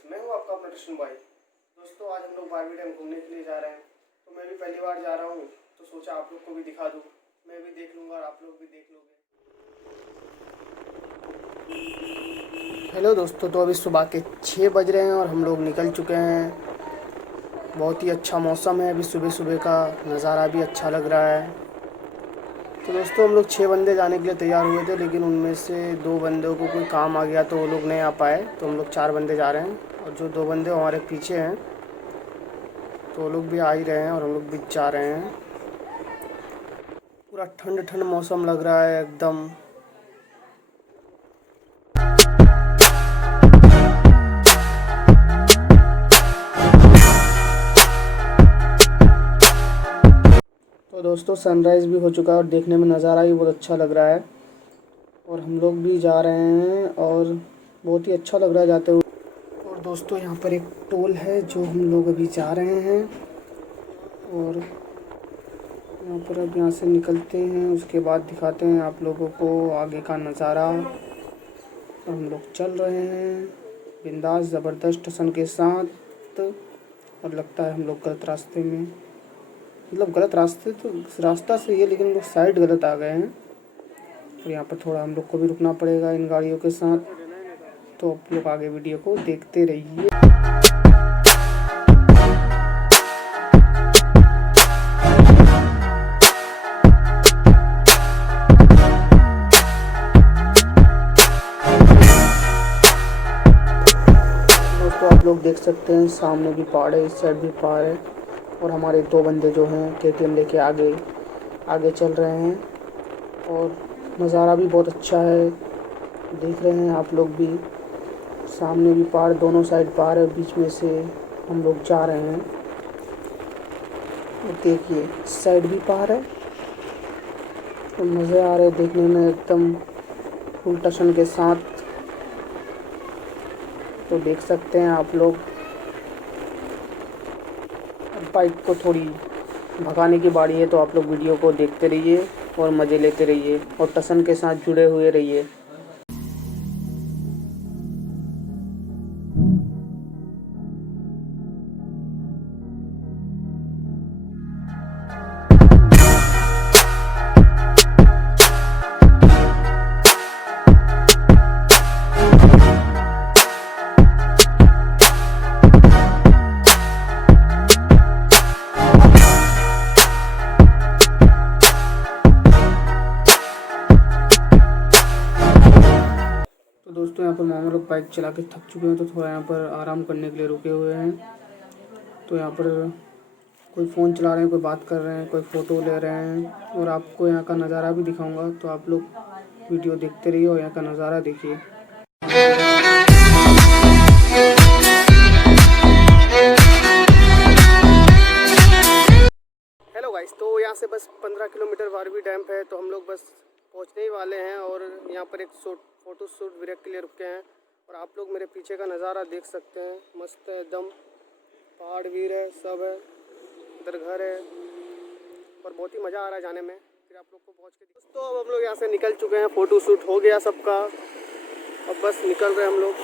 Guys, मैं हूं आपका अपना टशन बॉय। दोस्तों, आज हम लोग बारवी डैम घूमने के लिए जा रहे हैं। तो मैं भी पहली बार जा रहा हूं, तो सोचा आप लोग को भी दिखा दूं। मैं भी देख लूँगा और आप लोग भी देख लोगे। हेलो दोस्तों, तो अभी सुबह के 6 बज रहे हैं और हम लोग निकल चुके हैं। बहुत ही अच्छा मौसम है, अभी सुबह सुबह का नज़ारा भी अच्छा लग रहा है। तो दोस्तों, हम लोग 6 बंदे जाने के लिए तैयार हुए थे, लेकिन उनमें से 2 बंदों को कोई काम आ गया तो वो लोग नहीं आ पाए। तो हम लोग 4 बंदे जा रहे हैं और जो 2 बंदे हमारे पीछे हैं तो वो लोग भी आ ही रहे हैं और हम लोग भी जा रहे हैं। पूरा ठंड ठंड मौसम लग रहा है एकदम। तो दोस्तों, सनराइज़ भी हो चुका है और देखने में नज़ारा भी बहुत अच्छा लग रहा है और हम लोग भी जा रहे हैं और बहुत ही अच्छा लग रहा है जाते हुए। और दोस्तों, यहाँ पर एक टोल है जो हम लोग अभी जा रहे हैं और यहाँ पर अब यहाँ से निकलते हैं, उसके बाद दिखाते हैं आप लोगों को आगे का नज़ारा। और हम लोग चल रहे हैं बिंदास ज़बरदस्त टशन के साथ। और लगता है हम लोग गलत रास्ते में, मतलब गलत रास्ते तो रास्ता सही है लेकिन हम लोग साइड गलत आ गए हैं। और यहाँ पर थोड़ा हम लोग को भी रुकना पड़ेगा इन गाड़ियों के साथ। तो आप लोग आगे वीडियो को देखते रहिए। दोस्तों, आप लोग देख सकते हैं सामने भी पहाड़ है, इस साइड भी पहाड़ है और हमारे 2 बंदे जो हैं केटीएम लेके आगे आगे चल रहे हैं। और नज़ारा भी बहुत अच्छा है, देख रहे हैं आप लोग भी। सामने भी पहाड़, दोनों साइड पहाड़ है, बीच में से हम लोग जा रहे हैं। और देखिए इस साइड भी पहाड़ है। तो मज़े आ रहे हैं देखने में एकदम फुल टशन के साथ। तो देख सकते हैं आप लोग। बाइक को थोड़ी भगाने की बारी है, तो आप लोग वीडियो को देखते रहिए और मज़े लेते रहिए और टशन के साथ जुड़े हुए रहिए। दोस्तों, यहाँ पर मामा लोग बाइक चला के थक चुके हैं, तो थोड़ा यहाँ पर आराम करने के लिए रुके हुए हैं। तो यहाँ पर कोई फ़ोन चला रहे हैं, कोई बात कर रहे हैं, कोई फ़ोटो ले रहे हैं और आपको यहाँ का नज़ारा भी दिखाऊंगा। तो आप लोग वीडियो देखते रहिए और यहाँ का नज़ारा देखिए। हेलो गाइस, तो यहाँ से बस 15 किलोमीटर बारवी डैम है, तो हम लोग बस पहुँचने ही वाले हैं। और यहाँ पर एक फ़ोटो शूट ब्रेक के लिए रुके हैं। और आप लोग मेरे पीछे का नज़ारा देख सकते हैं, मस्त है एकदम। पहाड़ भी है, सब है, इधर घर है और बहुत ही मज़ा आ रहा है जाने में। फिर आप लोग को पहुँच के दोस्तों, अब हम लोग यहाँ से निकल चुके हैं, फ़ोटो शूट हो गया सबका। अब बस निकल रहे हैं हम लोग।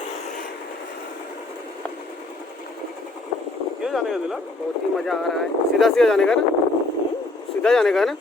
क्यों जाने का दिला? बहुत ही मज़ा आ रहा है। सीधा सीधा जाने का ना, सीधा जाने का ना।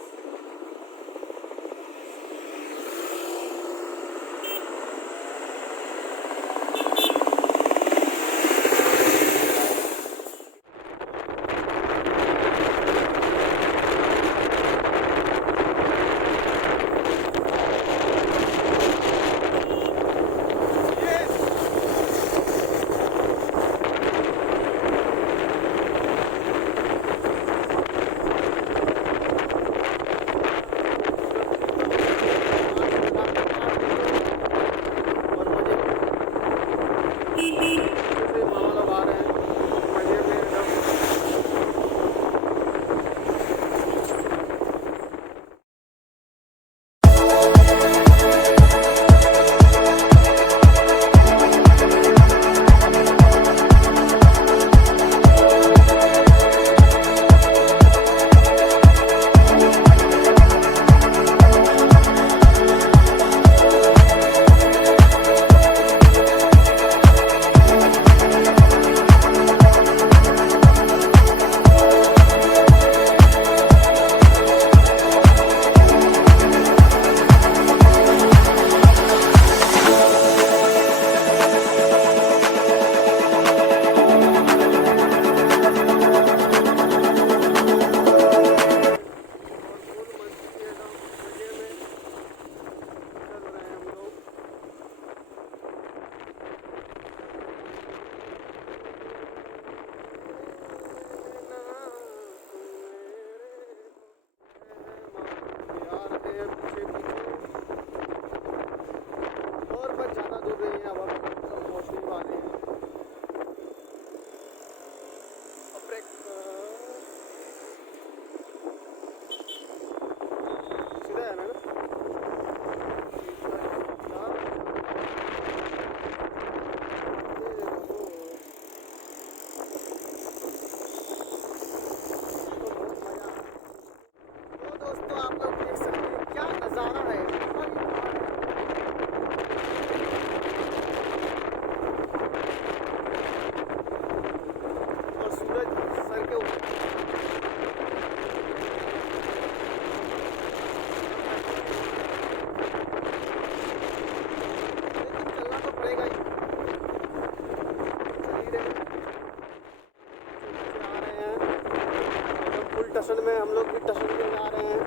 टशन में हम लोग भी टशन में जा रहे हैं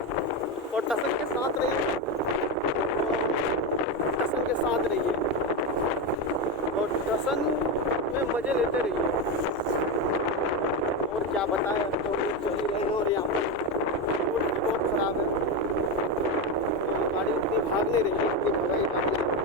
और टशन के साथ रहिए, टशन के साथ रहिए और टशन में मज़े लेते रहिए। और क्या बताएं, अब तो चल ही रहे हैं और यहाँ पर रोड भी बहुत ख़राब है, तो गाड़ी इतनी भाग नहीं रही है, इतनी भगाई भाग नहीं रही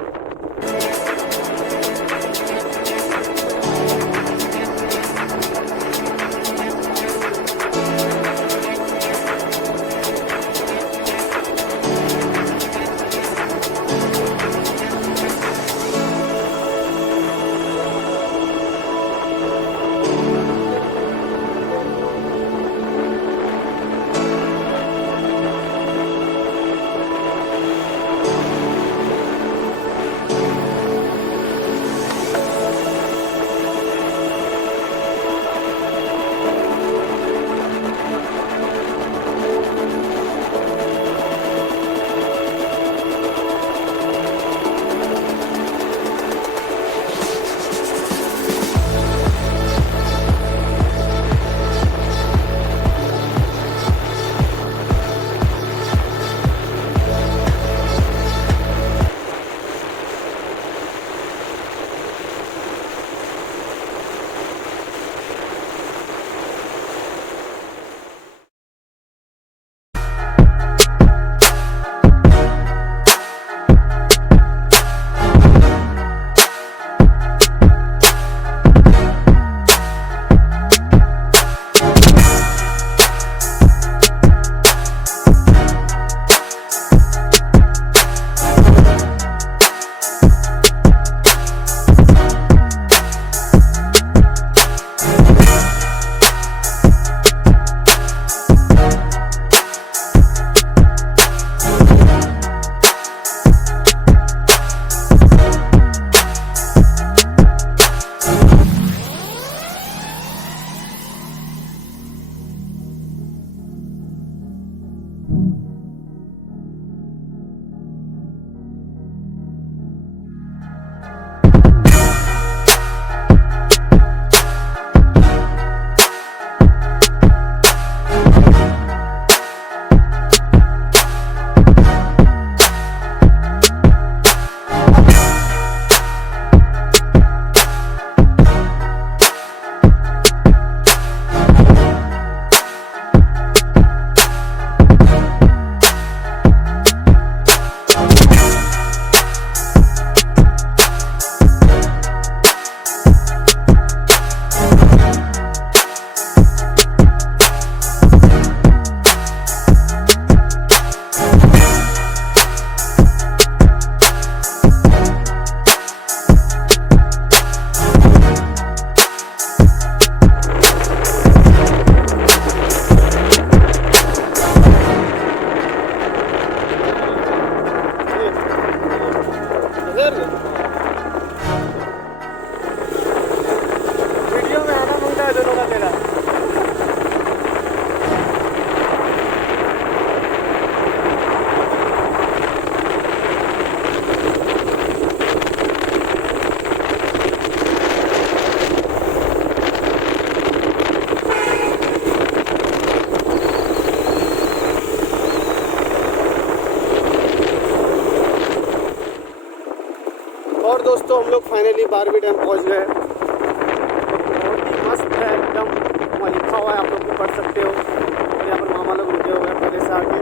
और दोस्तों हम लोग फाइनली बारवी डैम पहुंच गए। बहुत ही मस्त है एकदम, वहाँ लिखा हुआ है, आप लोग भी पढ़ सकते हो। और यहाँ पर मामा लोग रुके हुए हैं पहले से आके,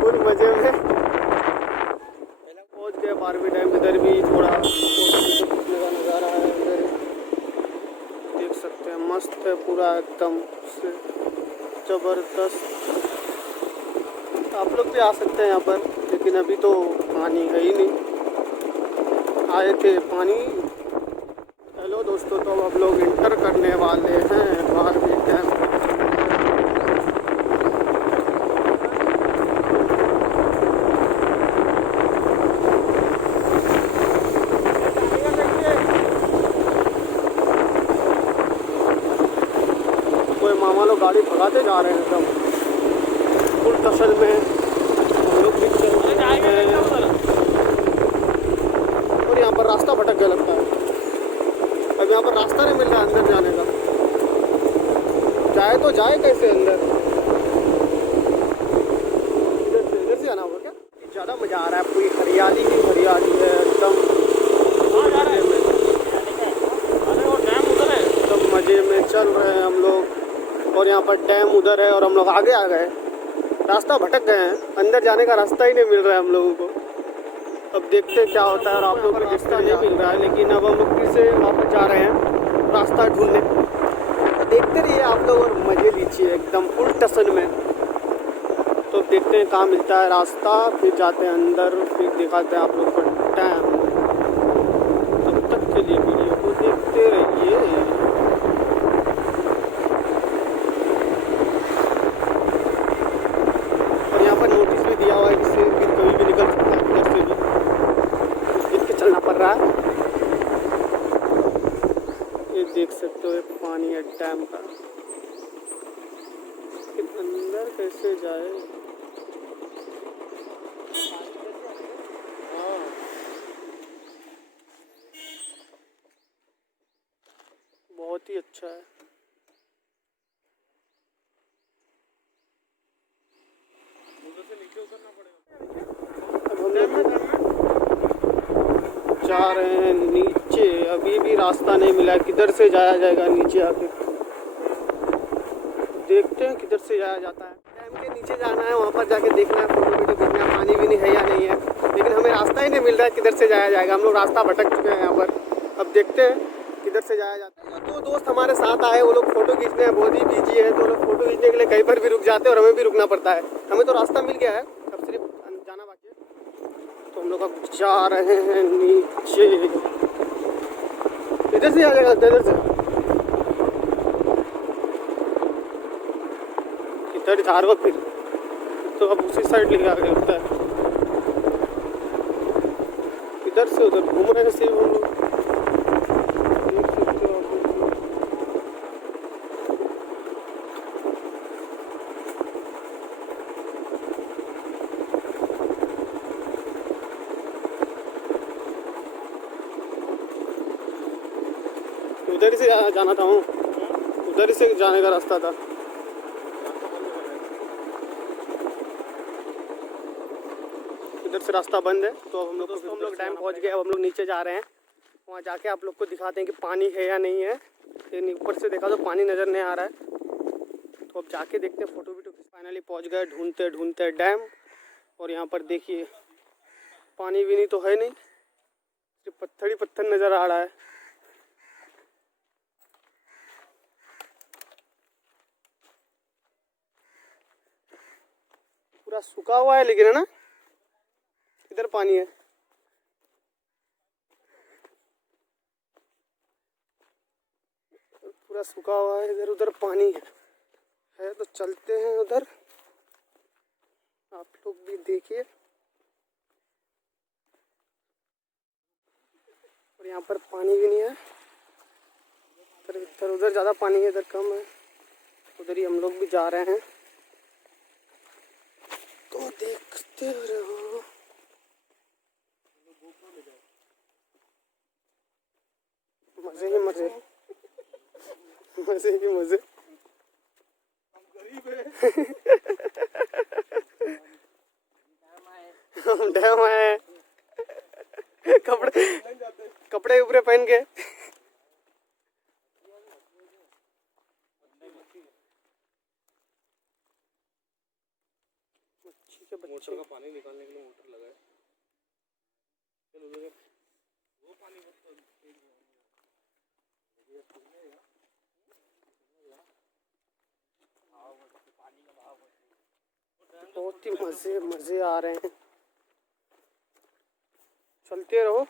फुल मज़े में पहुंच गए बारवी डैम। इधर भी थोड़ा फोटो का नज़ारा है, इधर देख सकते हैं, मस्त है पूरा एकदम से ज़बरदस्त। आप लोग भी आ सकते हैं यहाँ पर, लेकिन अभी तो पानी है ही नहीं, आए थे पानी। हेलो दोस्तों, तो अब लोग इंटर करने वाले हैं बारवी डैम। कोई मामा लोग गाड़ी भगाते जा रहे हैं एकदम फुल टसल में, हम लोग भी चल रहे हैं। और यहाँ पर रास्ता भटक गया लगता है, अब यहाँ पर रास्ता नहीं मिल रहा अंदर जाने का। जाए तो जाए कैसे अंदर। नीचे में चल रहे हैं हम लोग और यहाँ पर डैम उधर है और हम लोग आगे आ गए। रास्ता भटक गए हैं, अंदर जाने का रास्ता ही नहीं मिल रहा है हम लोगों को। अब देखते हैं क्या होता है। और आप लोग को रास्ता नहीं मिल रहा है, लेकिन अब हम लोग फिर से वापस जा रहे हैं रास्ता ढूंढने। तो देखते रहिए आप लोग और मज़े लीजिए एकदम फुल टसन में। तो देखते हैं कहाँ मिलता है रास्ता, फिर जाते हैं अंदर, फिर दिखाते हैं आप लोग को डैम। तब तक के लिए वीडियो को देखते रहिए। और यहाँ पर नोटिस भी दिया हुआ है कि शेर फिर कभी भी निकल सकता है, इधर से भी देख के चलना पड़ रहा है। ये देख सकते हो, एक पानी है डैम का, अंदर कैसे जाए। हाँ, बहुत ही अच्छा है। मोटो से नीचे उतरना पड़ेगा। अब हम लोग जा रहे हैं नीचे। अभी भी रास्ता नहीं मिला, किधर से जाया जाएगा नीचे आके। देखते हैं किधर से जाया जाता है। डैम के नीचे जाना है, वहाँ पर जाके देखना है, फोटो वीडियो देखना है, पानी भी नहीं है या नहीं है। लेकिन हमें रास्ता ही नहीं मिल रहा है किधर से जाया जाएगा। हम लोग रास्ता भटक चुके हैं यहाँ पर। अब देखते हैं किधर से जाया जाता है। जो दो दोस्त हमारे साथ आए वो लोग फ़ोटो खींचने हैं, बहुत ही बिजी है, तो लोग फ़ोटो खींचने के लिए कहीं पर भी रुक जाते हैं और हमें भी रुकना पड़ता है। हमें तो रास्ता मिल गया है, अब सिर्फ जाना बाकी है। तो हम लोग अब जा रहे हैं नीचे। इधर से आ जाएगा, इधर से इधर जा रहा फिर तो अब उसी साइड लेके आ गया होता है। इधर से उधर घूम रहे हैं सिर्फ हम लोग। देख सकते हो आप लोग। उधर ही से जाना था, उधर ही से जाने का रास्ता था। इधर से रास्ता बंद है। तो अब हम लोग डैम पहुंच गए। अब हम लोग नीचे जा रहे हैं, वहाँ जाके आप लोग को दिखाते हैं कि पानी है या नहीं है। लेकिन ऊपर से देखा तो पानी नज़र नहीं आ रहा है। तो अब जाके देखते हैं, फ़ोटो वीडियो। फाइनली पहुँच गए ढूंढते ढूंढते डैम। और यहाँ पर देखिए पानी भी नहीं तो है नहीं, सिर्फ पत्थर ही पत्थर नज़र आ रहा है। पूरा सूखा हुआ है लेकिन, है ना, इधर पानी है। पूरा सूखा हुआ है, इधर उधर पानी है। तो चलते हैं उधर, आप लोग भी देखिए। और यहाँ पर पानी भी नहीं है, इधर उधर ज़्यादा पानी है, इधर कम है। उधर ही हम लोग भी जा रहे हैं, तो देखते रहो। मजे ही मजे, मजे ही मजे। हम डैम आए, कपड़े उपड़े पहन के। मोटर का पानी निकालने के लिए मोटर लगा है। वो पानी बहुत ही मजे आ रहे हैं। चलते रहो।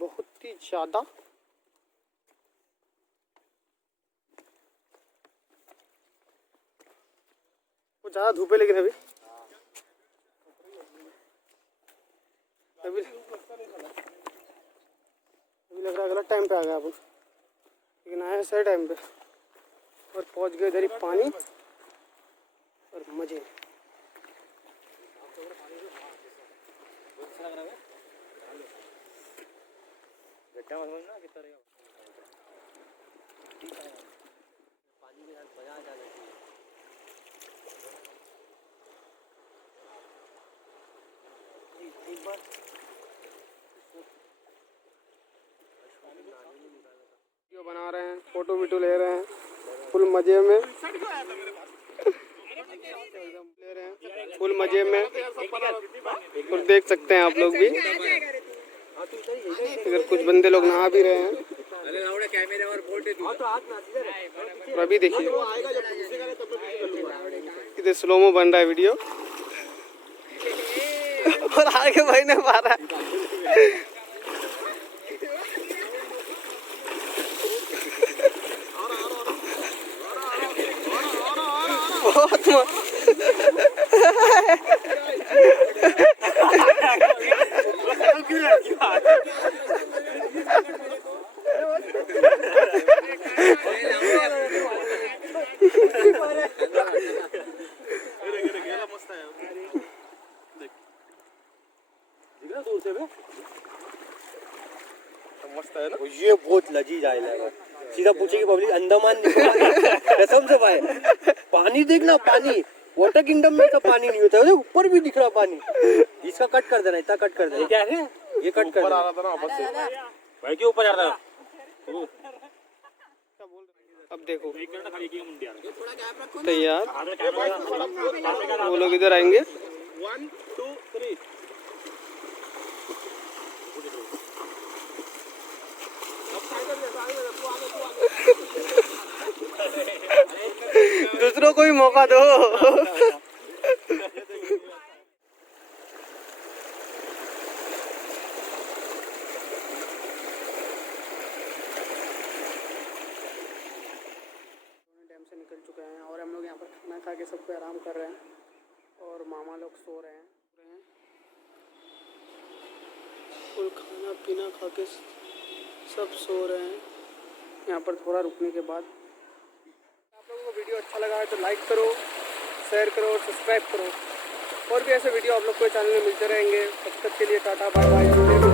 बहुत ही ज़्यादा। वो ज़्यादा धूप है लेकिन अभी लग रहा है गलत टाइम पे आ गया अपन, लेकिन आया सही टाइम पे। और पहुंच गए इधर ही पानी और मजे। हैं, फोटो वीटो ले रहे हैं, फुल मजे में ले रहे हैं, फुल मजे में। और देख सकते हैं आप लोग भी, अगर कुछ बंदे लोग नहा भी रहे हैं। और अभी देखिए कितने स्लोमो बन रहा है वीडियो। और आगे भाई ने मारा बहुत मस्त है ना। ये बहुत लजीज आइलैंड है। सीधा पूछेगी पब्लिक अंडमान कसम से भाई, पानी देखना, पानी वाटर किंगडम में का पानी नहीं होता है, ऊपर भी दिख रहा पानी। इसका कट कर देना, इतना कट कर देना। क्या है ये कट कर ऊपर आ रहा था ना बस से। भाई क्यों ऊपर आ रहा था? अब देखो तैयार, वो लोग इधर आएंगे। 1 2 3 दूसरों को भी मौका दो। डैम से निकल चुके हैं और हम लोग यहाँ पर खाना खा के सब पे आराम कर रहे हैं और मामा लोग सो रहे हैं। फुल खाना पीना खा के सब सो रहे हैं यहाँ पर। थोड़ा रुकने के बाद आप लोगों को वीडियो अच्छा लगा है तो लाइक करो, शेयर करो और सब्सक्राइब करो। और भी ऐसे वीडियो आप लोग को चैनल में मिलते रहेंगे। तब तक के लिए टाटा बाय बाय।